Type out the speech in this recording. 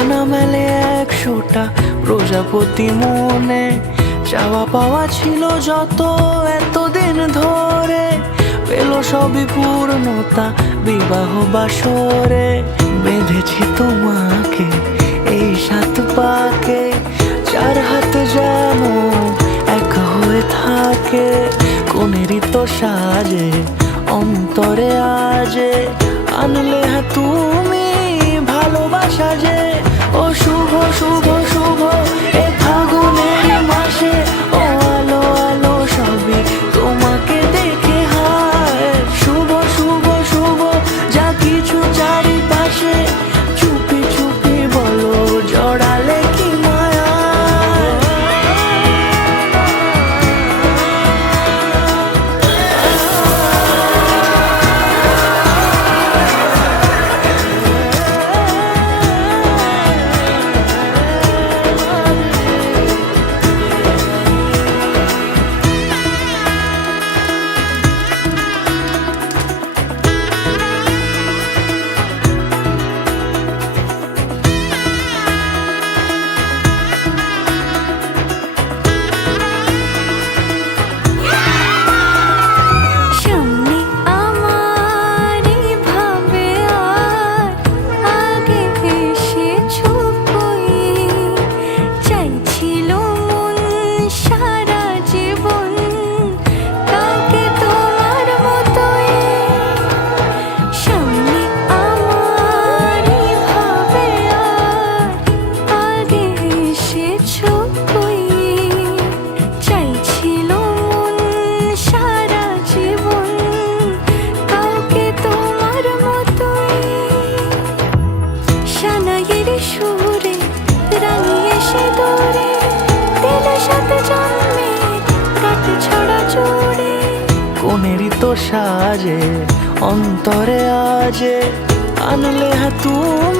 ডানা মেলে 100টা প্রজাপতি মনে, চাওয়া পাওয়া ছিল যত এতদিন ধরে, পেল সবই পূর্ণতা বিবাহ বাসরে। বেঁধেছি তোমাকে এই 7 পাকে, 4 হাত যেন এক হয়ে থাকে। কোনেরই তো সাজে অন্তরে আজে, আনলে তুমি ভালোবাসা যে। ও শুভ শুভ শুভ এ ফাগুনের মাসে, ও আলো আলো সবই তোমাকে দেখে হায়। শুভ শুভ শুভ যা কিছু চারিপাশে, চুপি চুপি বলো জড়ালে কি মায়া। কোনেরই তো সাজে অন্তরে আজে, আনলে তুমি